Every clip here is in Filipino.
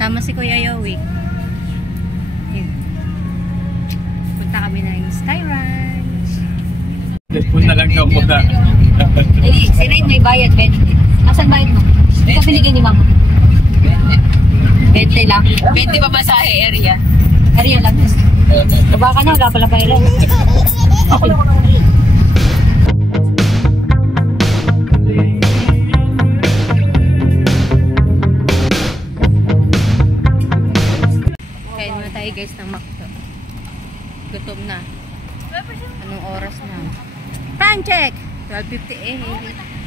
Sama si Kuya Yowie. Punta kami ng Sky Ranch. Punta lang ka punta. Eh, si Rain may bayad, 20. Asan bayad mo? Ito binigay ni Mama. 20 lang. 20 pa masahe area. Area lang. Baba ka na, wala pala pala. Okay. Kain muna tayo guys ng McDo. Gutom na. Anong oras na? Time check! 12:58.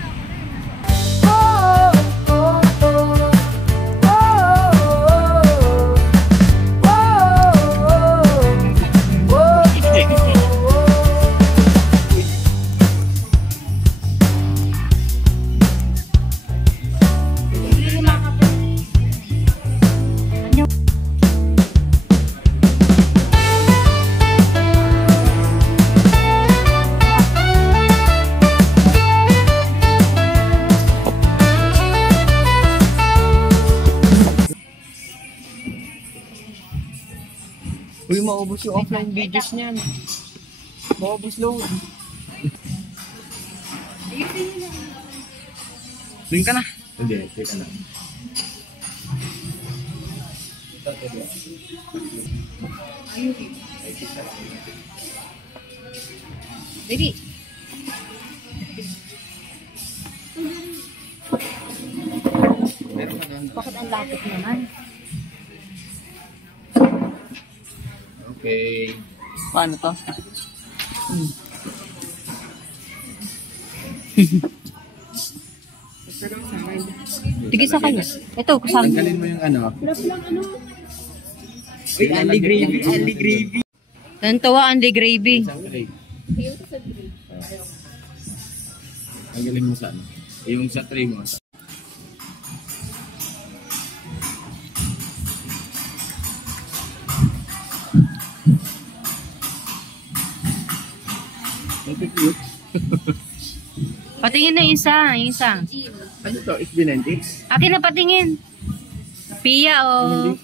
Uy, maubos yung offline videos niyan. Maubos load. Swing ka na. Hindi, swing ka na. Dali. Bakit ang lapit naman? Okay. Paano to? Tigil sa kayo. Ito, kasama. Tanggalin mo yung ano. Uy, only gravy. Only gravy. Tantawa, only gravy. Tanggalin mo sa ano. Yung sa tray mo. Patingin na isa, yung isa. Ano to? SB90? Akin na patingin. Pia, oh.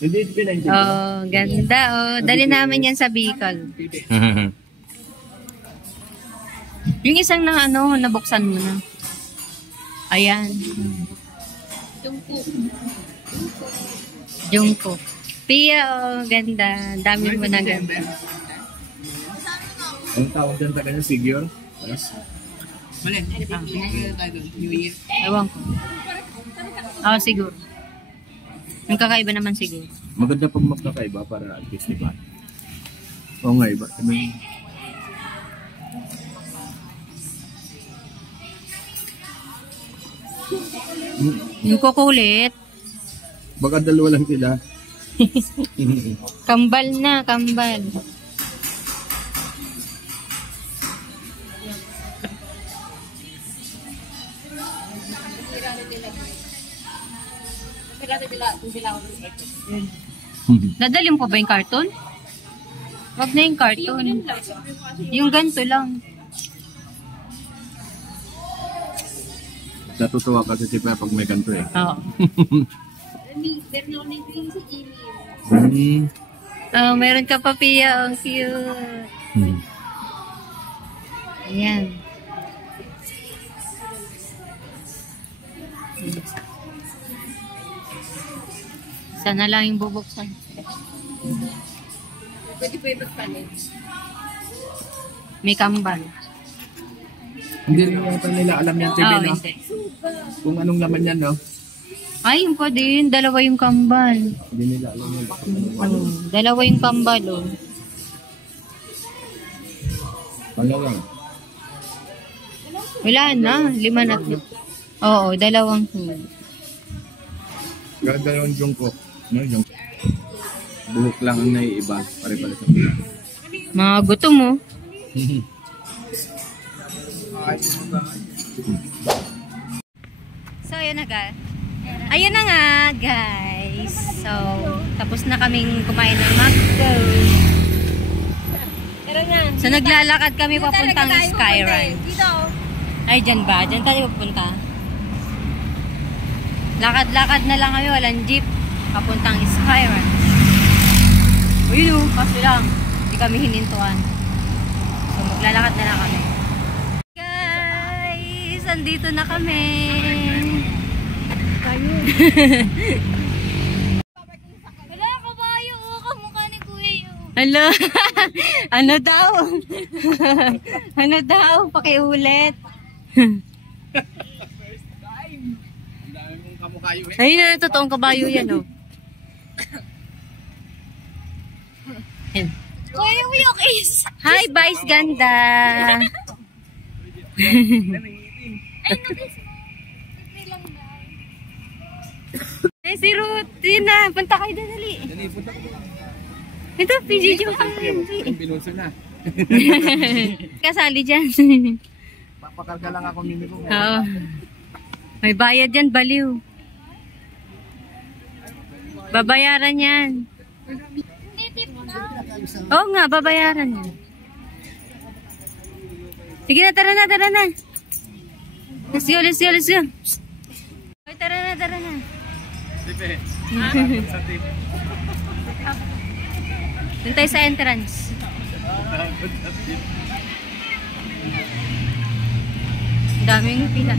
Hindi SB90. Oh, ganda, oh. Dali namin yan sa Bicol. Yung isang na ano, nabuksan mo na. Ayan. Jungkook. Pia, oh, ganda. Dami mo na ganda. Ang tawag dyan taga ng figure? Mali. New Year. Ewan ko. Oo, siguro. Yung kakaiba naman siguro. Maganda pag magkakaiba para at least diba? Oo nga, iba. Yung kukulit. Baka dalawa lang sila. Kambal na, kambal. Nadalhin ko ba yung carton? Wag na yung carton. Yung ganito lang. Natutuwa kasi si Pia pag may ganito eh. Oo. Oh, meron ka pa, Pia. Ang cute. Ayan. Sana lang yung bubuksan. Pwede pa ipagpalit. May kambal. Hindi rin yata nila alam yan, TV, no? Hindi. Kung anong laman yan, no? Ay, yung pa din. Dalawa yung kambal. Hindi nila alam yan. Oh, dalawa yung kambal, oh. Pangalawang. Wala na. 5 na. Oo, dalawang. Dalawang jungkook. No, yung buhok lang ang naiiba. Pare-pare sa buhok. Mga gutom, oh. So, ayun na guys. Ayun na nga, guys. So, tapos na kaming kumain ng McDo. So, naglalakad kami papuntang Sky Ranch. Ay, dyan ba? Dyan tayo pupunta. Lakad-lakad na lang kami. Walang jeep. papuntang Sky Ranch. Ayun, kasi lang, hindi kami hinintuan. So, maglalakad na lang kami. Guys, andito na kami. Ayun. Wala, kabayo. Kamukha ni Kuya yun. Hello. Ano daw? Ano daw? Pakiulit. Ayun na, totoong kabayo yan, oh. Kuya Wiyok is... Hi, Vice Ganda! Ay, si Ruth! Yun na, punta kayo doon, dali. Ito, PG Joke. Yung binuso na. Kasali dyan. Papakarga lang ako mimi ko. Oo. May bayad yan, baliw. Babayaran yan. Oo nga, babayaran yan. Sige na, tara na, tara na. Let's go, let's go, let's go. Ay, tara na, tara na. Tipe. Sa tip. Doon tayo sa entrance. Daming pila.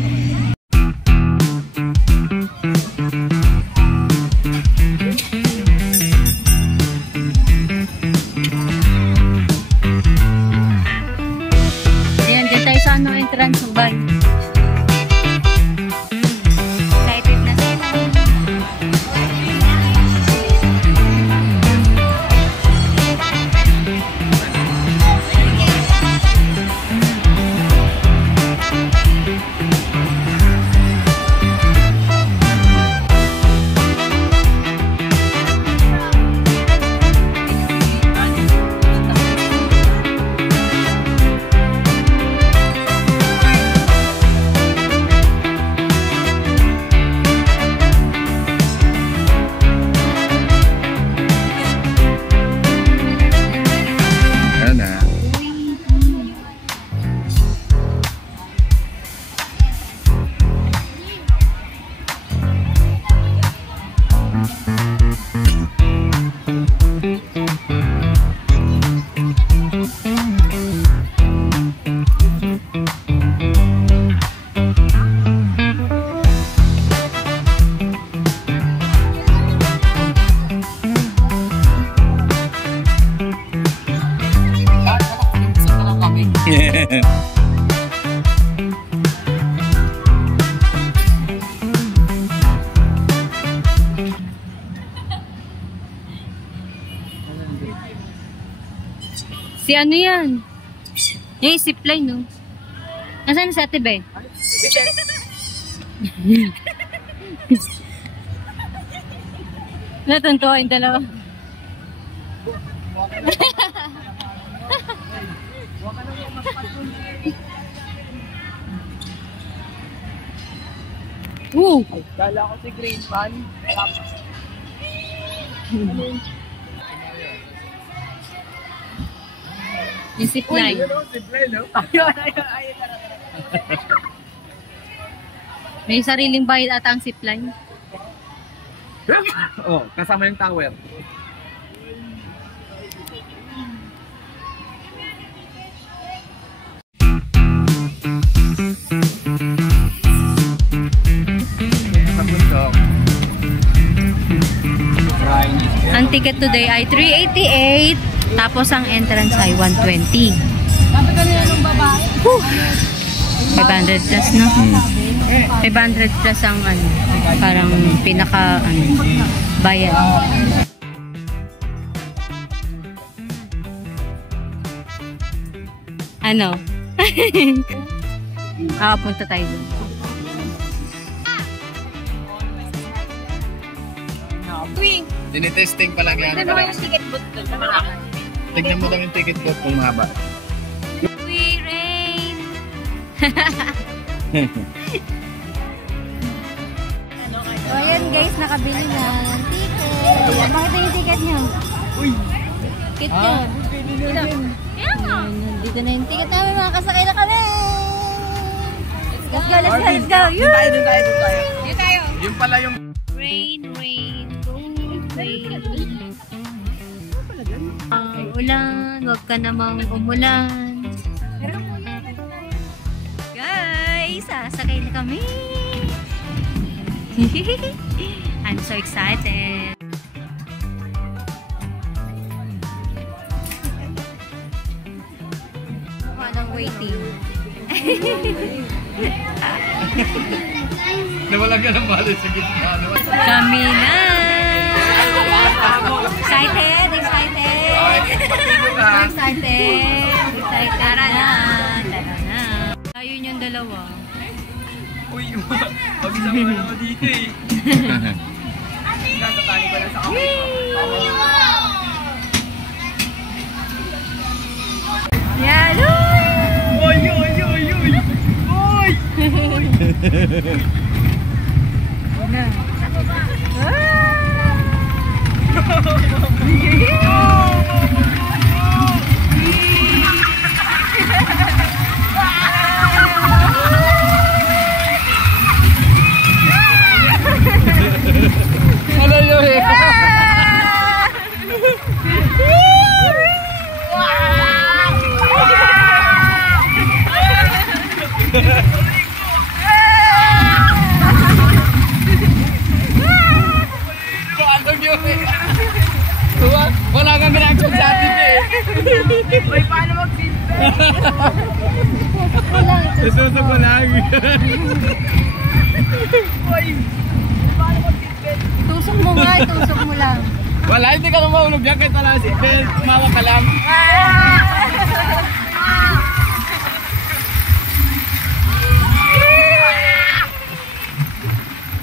Ayan, dyan tayo sa entrance ng bank. Excited na sila. Si ano yan? Yung zipline, no? Nasaan si Ate Be? Natuntua yung dalawa. Woo! Kala ko si Green Man. Yung zipline. May sariling bayad ata ang zipline. Oh, kasama yung tower. Ang ticket today ay 388, tapos ang entrance ay 120. 500 plus, no? 500 plus ang ano, parang pinaka bayad. Ano? Punta tayo dun. Tinitesting pa lang yan. Ano yung ticket booth doon? Tignan mo daw yung ticket booth kung mahaba. We rain! So ayan guys, nakabili na ng ticket. Bakit yung ticket nyo? Ticket nyo. Dito na yung ticket namin, makakasakay na kami! Let's go, let's go, let's go! Yun tayo! Yung pala yung... Rain, rain, go! Ulan, wag ka namang umulan. Guys, sasakay na kami. I'm so excited. Walang waiting. Nawala ka ng bali sa gitna. Kami na! Excited! Excited! Excited! Excited! Tara na! Tara na! Ayun yung dalawa. Uy, mag-isama na ako dito eh. Natatali ko lang sa kamay ko. Yan! Uy! Uy! Uy! Uy! Uy! Ano yun eh? Wala kang reaction sa atin eh. Uy, paano mag-feedback? Nasuso ko lang. Uy, paano mag-feedback? Itusok mo nga, itusok mo lang. Wala, hindi ka na mahulog yan kahit wala si Ben. Tumawa ka lang.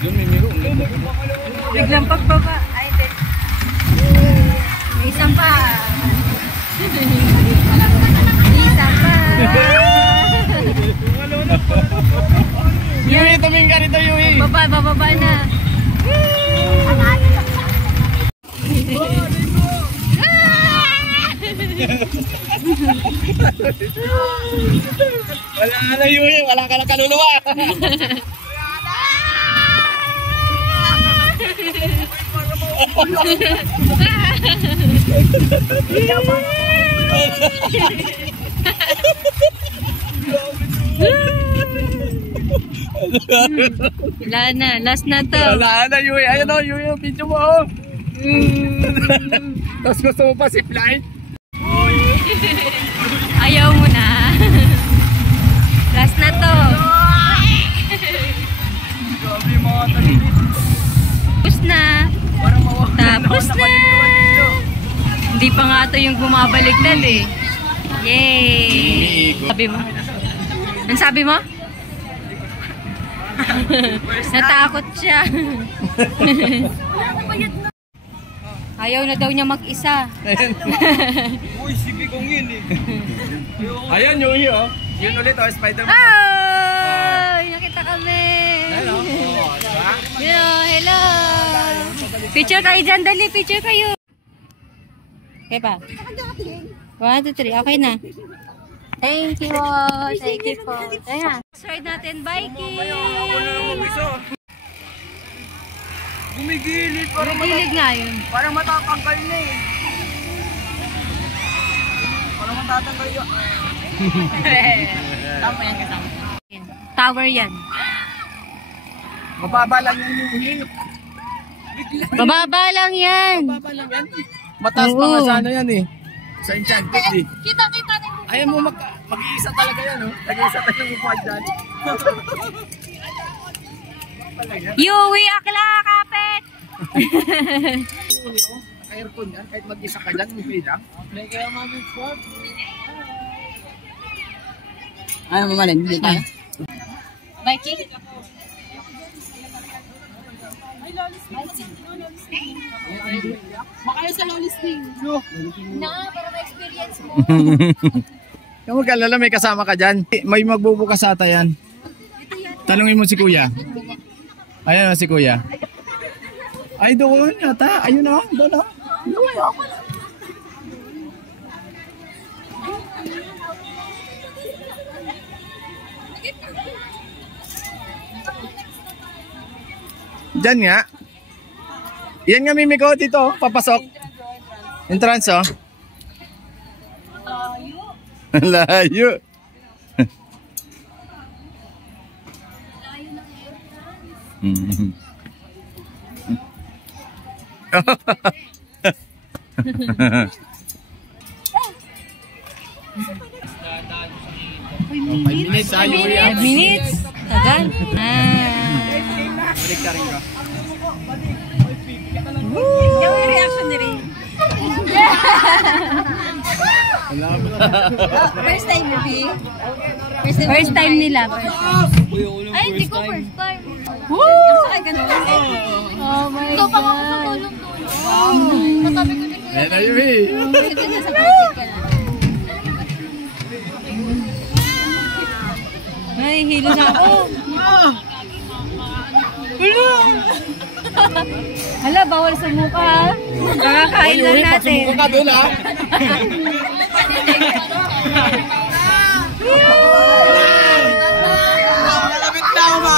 Yung mimiro. Biglang pagbaba. Ay, hindi. May isang pa. May isang pa. Yui, tumingin ka rito, Yui. Bababa na. Wala na, Yui. Wala ka na kaluluwa. Wala na, last na to. Wala na, Yui. Ayun o, Yui, yung video mo. Oh. Tapos gusto mo pa si Flight? Ayaw mo na. Last na to. Grabe mga talinit. Tapos na. Parang mawag Tapos na. Hindi pa nga ito yung bumabaliktad eh. Yay! Sabi mo? Ano sabi mo? Natakot siya. Ayaw na daw niya mag-isa. Uy, si Bigong yun eh. Ayan, Yui, oh. Yun ulit oh, Spider-Man. Ay! Nakita kami! Hello. Hello! Hello! Picture kayo dyan, dali! Picture kayo! Okay pa? 1, 2, 3. Okay na. Thank you! Thank you po. Ayan. Ride natin biking! Gumigilid. Gilid nga yun. Parang matatanggal na eh. Parang matatanggal yun. Tama yan kasama. Tower yan. Mababa lang yan yung hilo. Bababa lang yan. Mababa lang yan. Mataas pa nga sana yan eh. Sa Enchanted eh. Kita-kita na yung Ayan mo mag-iisa talaga yan oh. Nag-iisa tayo yung mukha dyan. Yui, akla, kapit! Naka-aircon yan. Kahit mag-isa ka dyan, may lang. May kaya mamit po. Ayaw mo malin, hindi tayo. Biking? Makayo sa Lolis King. Na, para ma-experience mo. Yung mag-alala, may kasama ka dyan. May magbubukas ata yan. Tanungin mo si Kuya. Ayan o si Kuya. Ay, doon yata. Ayun o. Doon o. Diyan nga. Yan nga Mimi ko dito, papasok. Entrance oh. Layo. Minutes, ayo 5 minutes? Tagal? Balik ka rin ka. Yung reaction ni Ray. First time, baby. First time nila. Ay, hindi ko first time. Woo! Sakay ka na. Oh my Ito pa ako sa God. tulong-tulong. Matabi ko ni Kuya. Yan na Yumi. Sige na sa birthday ka na. Ay, hilo na ako. Hala, bawal sa mukha. Kakakain lang natin. ka doon ah. Malapit na ako ma.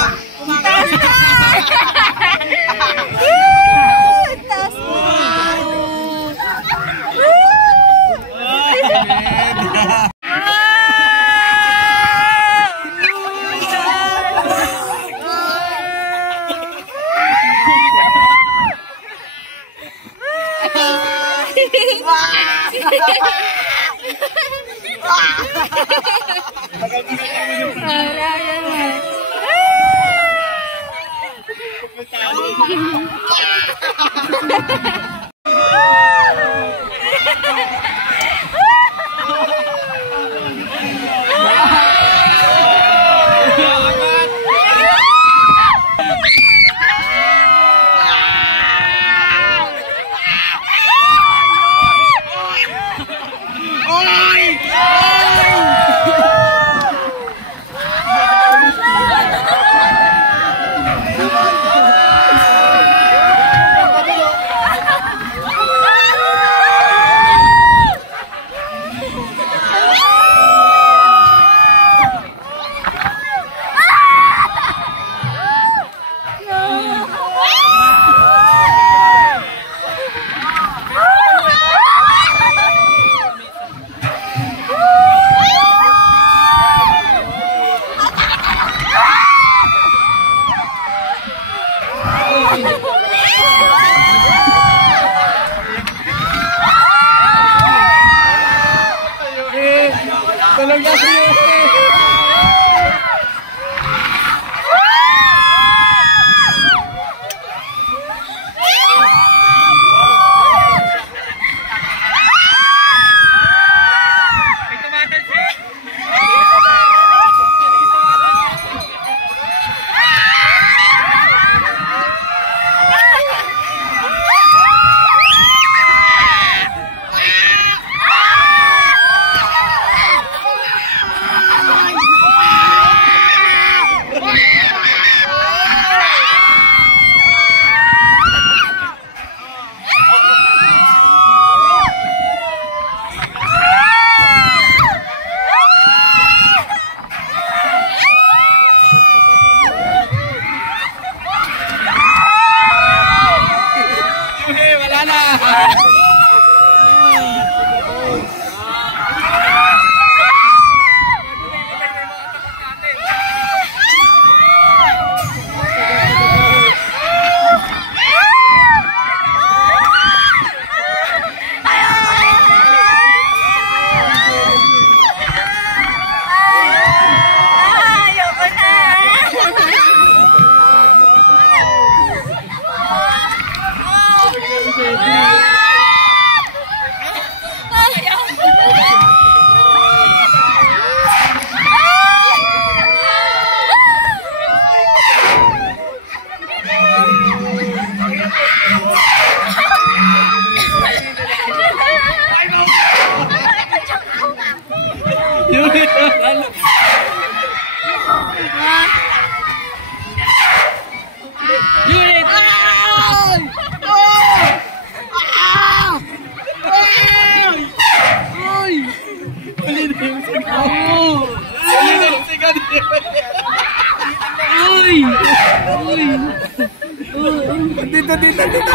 Dito.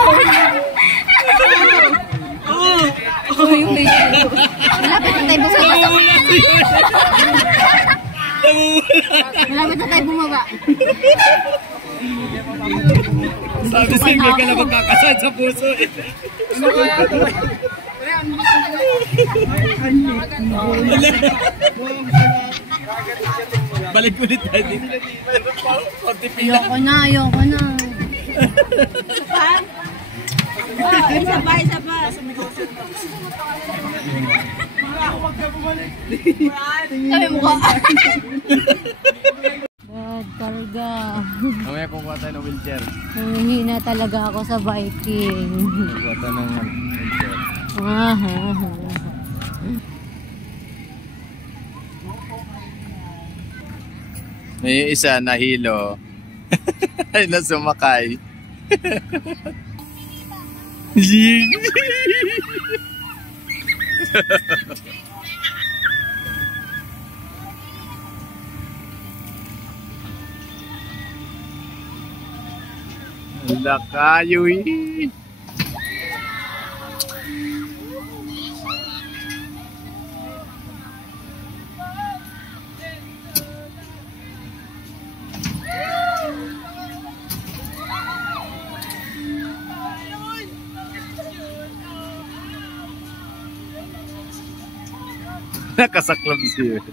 Uy, malapit na tayo bumaba. Malapit na tayo bumaba. Sabi sa'yo, may ka na magkakasal sa puso eh. Balik ulit tayo dito. Ayoko na. Isa pa. Sabi mo ka. Bad talaga. Mamaya kukuha tayo ng wheelchair. Nanghihina talaga ako sa biking. Kukuha tayo ng wheelchair. May isa nahilo. Ay na sumakay. Wala kayo eh. Nakasaklam siya. So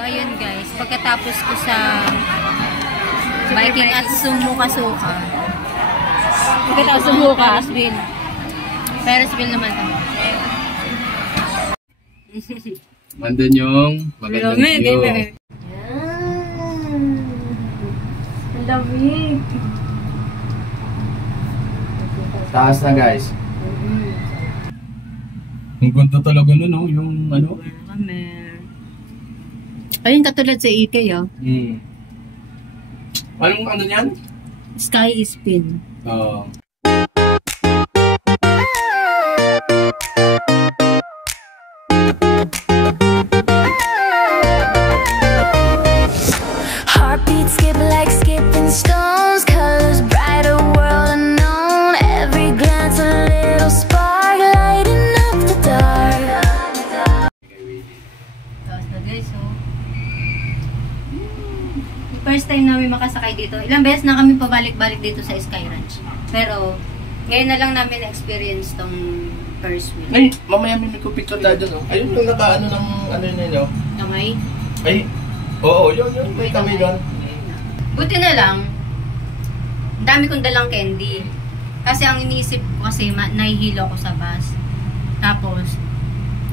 ayun guys, pagkatapos ko sa biking at sumuka-suka. Pagkatapos sumuka, Ferris wheel naman ito. Nandun yung magandang view. Ang lamig. Taas na guys. Ang ganda talaga nun, no? Yung ano? Ayun katulad sa Ike, oh. Anong ano yan? Sky Spin. Oo. Heartbeats skip like skipping stones, colors bright, a world unknown. Every glance a little spark, lighting up the dark. Tapos na guys, oh. First time namin makasakay dito. Ilang beses na kami pabalik-balik dito sa Sky Ranch. Pero, ngayon na lang namin na-experience tong first wheel. Ay, mamaya may picture tayo dun, oh. Ayun yung naka-ano ng ano yun, no? Kamay? Ay, oo, yun. May kami doon. Buti na lang, ang dami kong dalang candy. Kasi ang iniisip ko kasi, nahihilo ako sa bus. Tapos,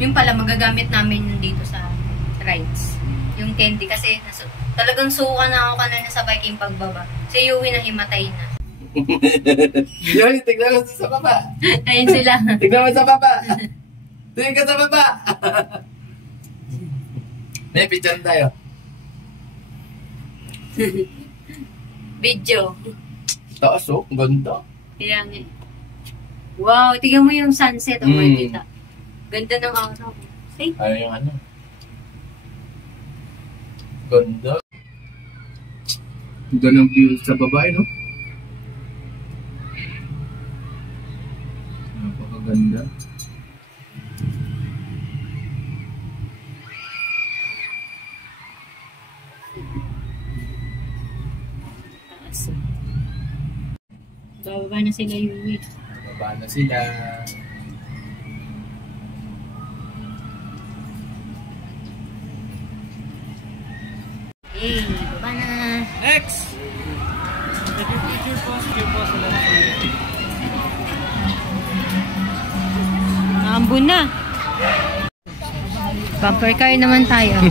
yung pala, magagamit namin yun dito sa rides. Yung candy kasi, talagang suka na ako kanina sa biking pagbaba. Si Yui na himatay na. Yun, tignan mo sa baba. Ayun sila. Tignan mo sa baba. Tignan ka sa baba. May picture tayo. Video. Taas, oh. Ang ganda. Kaya nga. Wow, tingnan mo yung sunset. Oh, makikita. Ganda ng araw. Ay. Ayaw yung ano. Ganda. Ganda ng view sa babae, no? Napakaganda. Bababa na sila Yui. Bababa na sila. Hey, baba na. Next! Picture po sila. Naambun na. Bumper car naman tayo.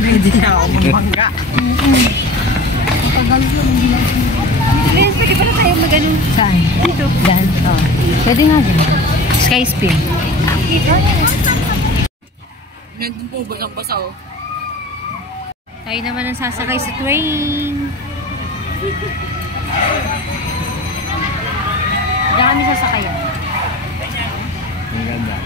Hindi na ako mamangga. Pwede pala tayo mag-ganun. Saan? Dito. Diyan. Oh. Pwede nga din. Sky spin. Nandun po, basang-basa oh. Tayo naman ang sasakay sa train. Diyan kami sasakayan. Ang ganda.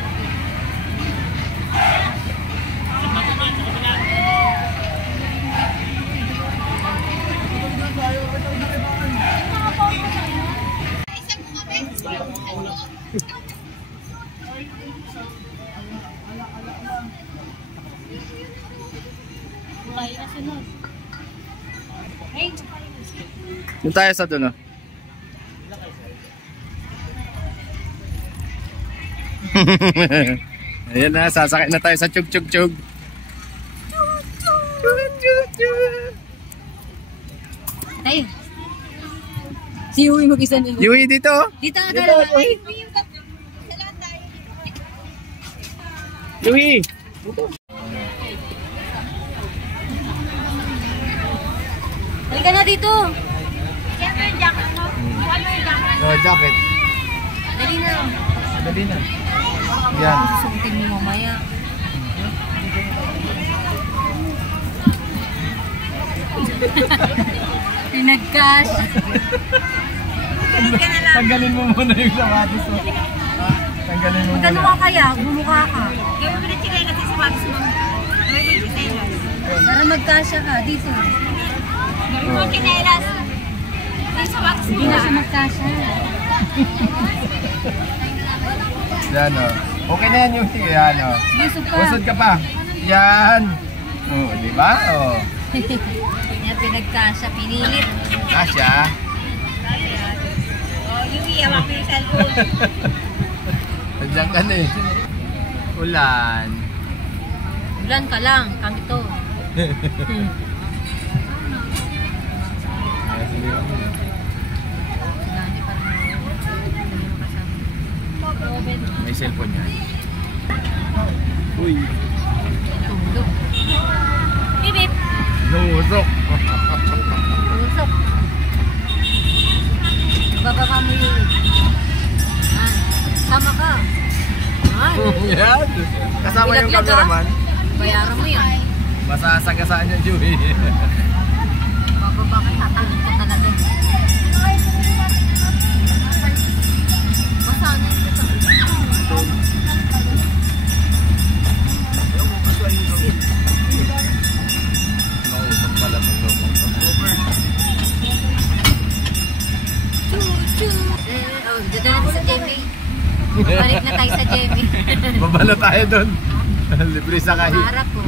Tayo na sunod. Hey! Yung tayo sa doon, oh. Ayan na, sasakay na tayo sa chug-chug-chug. Tayo. Si Yui mag-isa nila. Yui dito, oh. Dito ang dalawa. Ay, Yui! halika na dito. Oh, jacket. Dali na. Dali na. Yan. Susukin mo mamaya. Pinag-cash. Tanggalin mo muna yung sapatos mo. Tanggalin mo Magkano muna. ka kaya? Bumukha ka. Para mag-casha ka dito. Hindi na siya mag-casha. Yan, oh. Okay na yan yung yan, oh. Busog ka. Usod ka pa. Yan. Oh, di ba? Oh. Yan, pinag-casha. Pinilit. Kasya. Nandiyan ka na eh. Ulan. Ulan ka lang. Kami to. May cellphone yan. Uy. Tulog. Bip bip. Nusok. Usok. Bababa mo yun. Yan. Sama ka. Yan. Yan. Kasama yung Bilaglag, cameraman. Bayaran mo yan. Masasagasaan niya, Joey. Bababa ka, tatalon ka talaga. Basta na yun ito. Nausap pala ng loob. Oh, dito na sa Jemmy. Balik na tayo sa Jemmy. Babala tayo doon. Libre sakay. Harap po.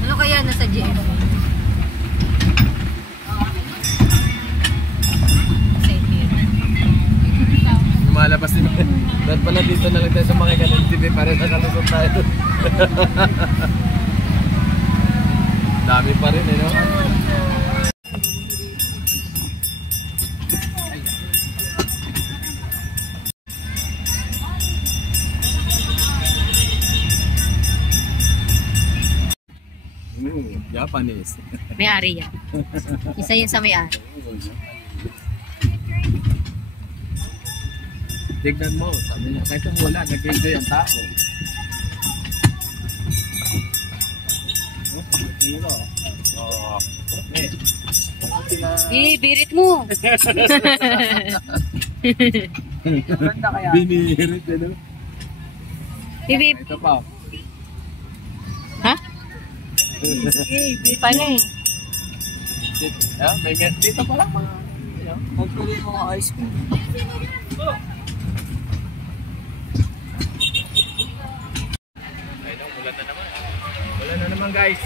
Ano kaya nasa Jemmy? Safe yun. Lumalabas din. Dahil pala dito na lang tayo sa mga ganun TV para nakalusot tayo doon. Dami pa rin eh, no? Japanese. May-ari yan. Isa yun sa may-ari. Tignan mo, sabi niya, kahit umulan, nag-enjoy ang tao. Oh, Birit mo. binihirit eh, no? Bibip. Ito pa. Ha? Paano eh? May dito pa lang mga magpili mga ice cream. Ulan na naman. Ulan na naman, guys.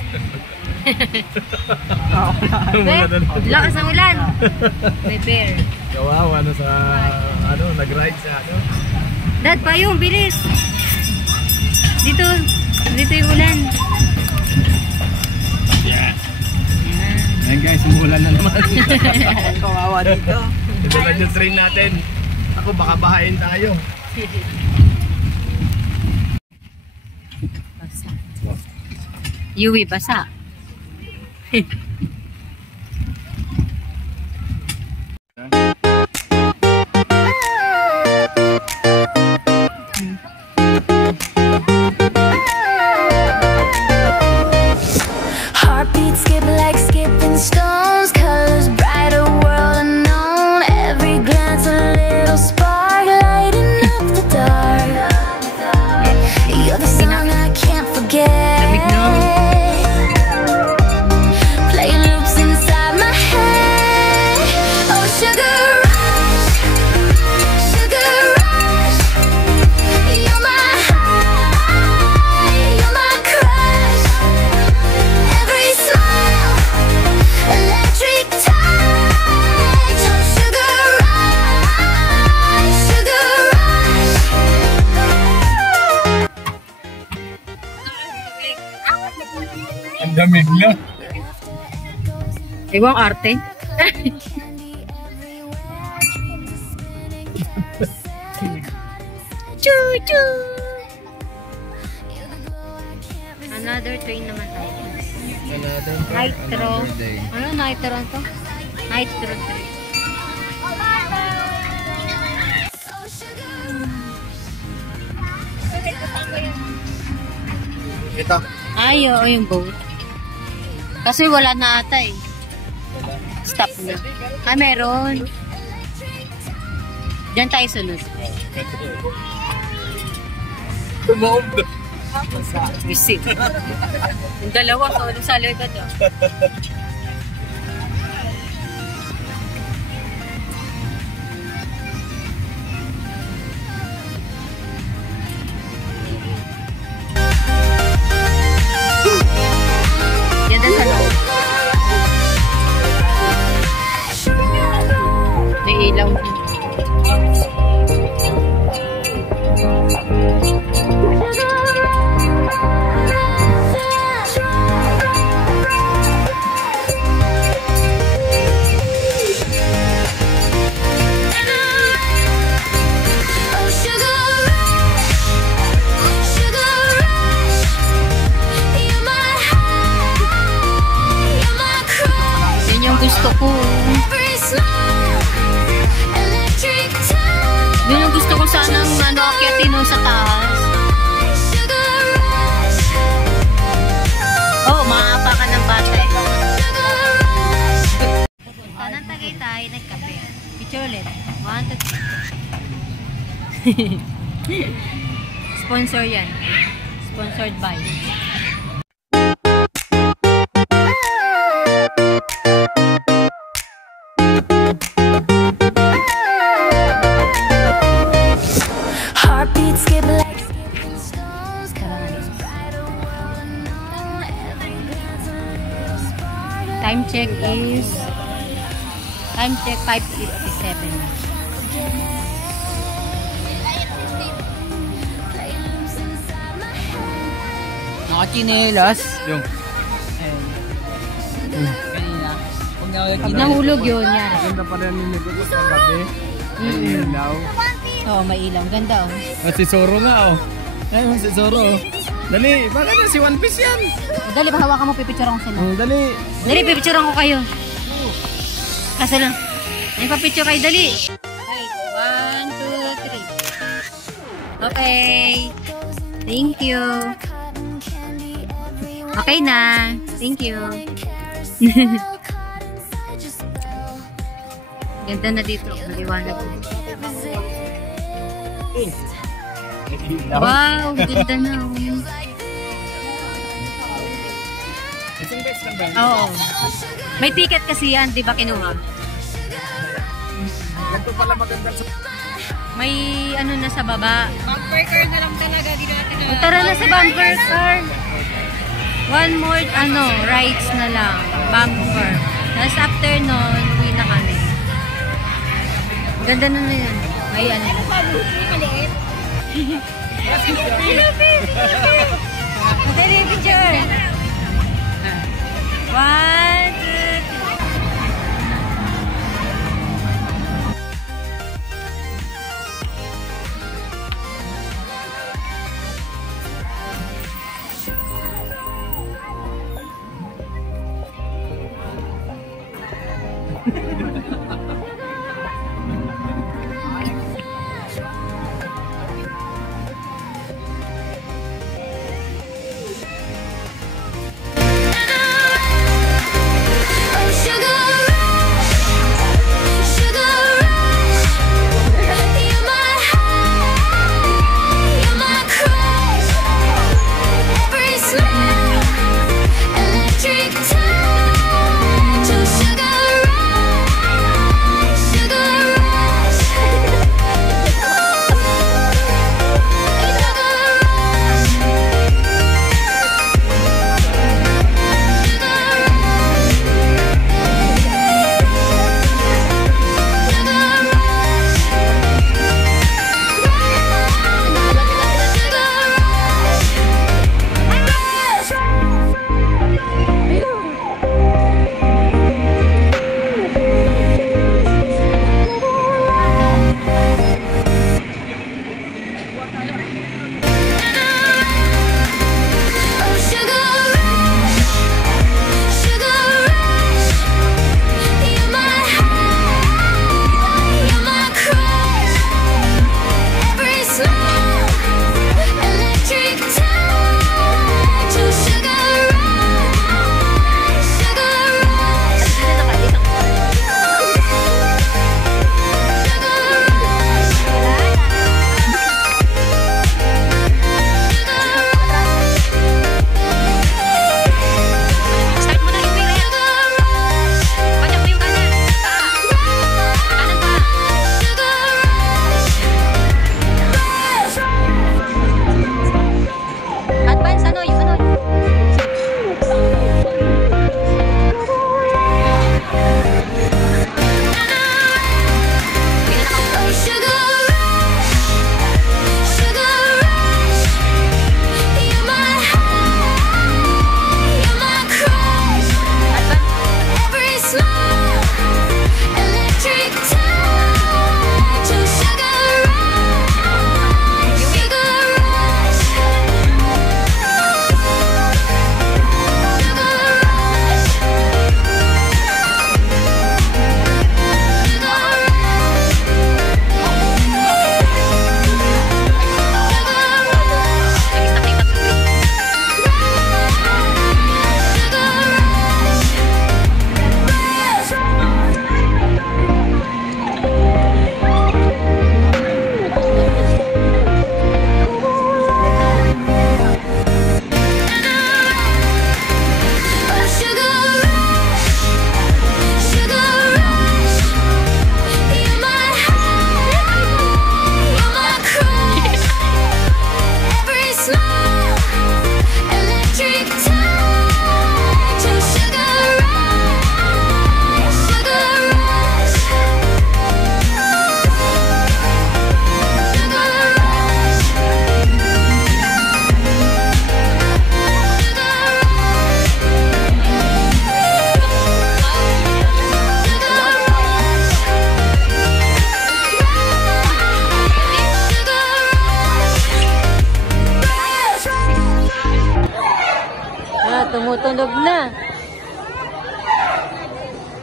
Lakas ng ulan. Prepare. Kawawa na sa nag-ride sa Dad, payong, bilis. Dito yung ulan. Ayan guys, umulan na naman. Kawawa dito. Ito lang yung train natin. Ako baka bahain tayo. Basa. Yui, basa. skip like skipping stones, colors bright, a world unknown. Every glance a little spark, lighting up the dark. You're the song I can't forget. Play loops inside my head. Oh, sugar rush, sugar rush. You're my high, you're my crush. Every smile, electric touch. Oh, sugar rush, sugar rush. Ang damig na. Ibang arte. Choo-choo! Another train naman tayo. Nitro. Ano nitro to? Nitro train. Ito. Ay, oo, yung boat. Kasi wala na ata eh. Stop na. Ah, meron. Diyan tayo sunod. Tumaob na. Visit. Yung dalawa, sa likod ah. Yan na sa loob. May ilaw na. Oh, sugar rush, sugar rush. You're my high, you're my crush. Yan yung gusto ko. Every smile, electric touch. Yun yung gusto ko sanang akyatin nun sa taas. Sugar rush, Oh, maapakan ng bata eh. sugar rush. Punta ng Tagaytay, nagkape. Picture ulit. 1, 2, 3. Sponsor yan. Sponsored by. Heartbeat skip like skipping stones, colors bright, a world unknown. Every glance a little spark. Time check is 5:57. Play loops inside my head. Nakachinelas. Yung. Kanina. Pag Pag nahulog yun, yari. Ganda pa rin yung nito sa gabi. May ilaw. Oo, may ilaw. Ganda oh. Si Zoro nga oh. Ay, si Zoro oh. Dali, bakit na si One Piece yan? Dali, hawakan mo, pipicturean ko sila. Dali. Dali, pipicturean ko kayo. Kasi lang. Ay, papicture kayo, dali. Okay, 1, 2, 3. Okay. Thank you. Okay na. Thank you. Ganda na dito. Maliwanag. Wow, ganda na. Oo. May ticket kasi yan, di ba kinuha? Ganito pala maganda sa... May ano na sa baba. Bumper car na lang talaga, di natin na. Tara na sa bumper car. One more, rides na lang. Bumper. Tapos after nun, uwi na kami. Ganda na yan. May ano. Maliit. Dali, picture. 1, 2, 3.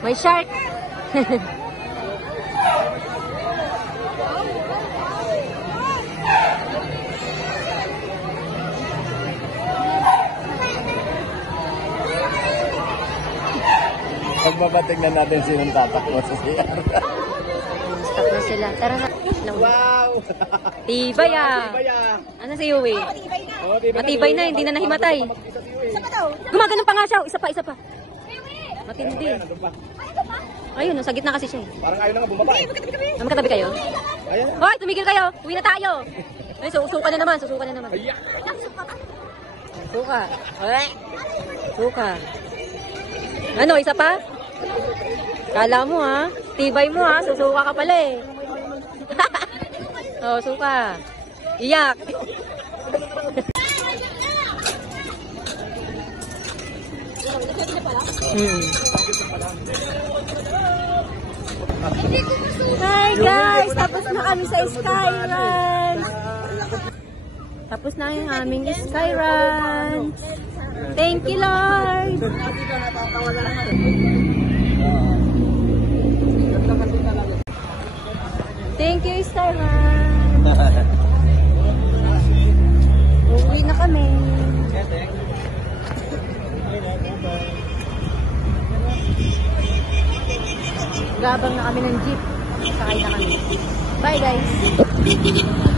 May shark. Pagbabatignan natin sinong tatakbo sa CR. Stop na sila. Tara na. Wow! Tibay ah. Ano si Yui? Matibay na, hindi na nahimatay. Gumaganon pa nga siya. Isa pa. Matindi. Ayun, sa gitna kasi siya. Parang ayaw na nga bumaba eh. Magkatabi kayo? Ayan. Hoy, tumigil kayo. Uwi na tayo. Ay, susuka na naman. Suka. Ay. Suka. Ano, isa pa? Kala mo ha? Tibay mo ha? Susuka ka pala eh. Oh, suka. Iyak. Hi guys! Tapos na kami sa Skyrun. Tapos na yung aming Skyrun. Thank you, Lord! Thank you, Skyrun! Uuwi na kami. Gabang na kami ng jeep. Sakay na kami. Bye, guys!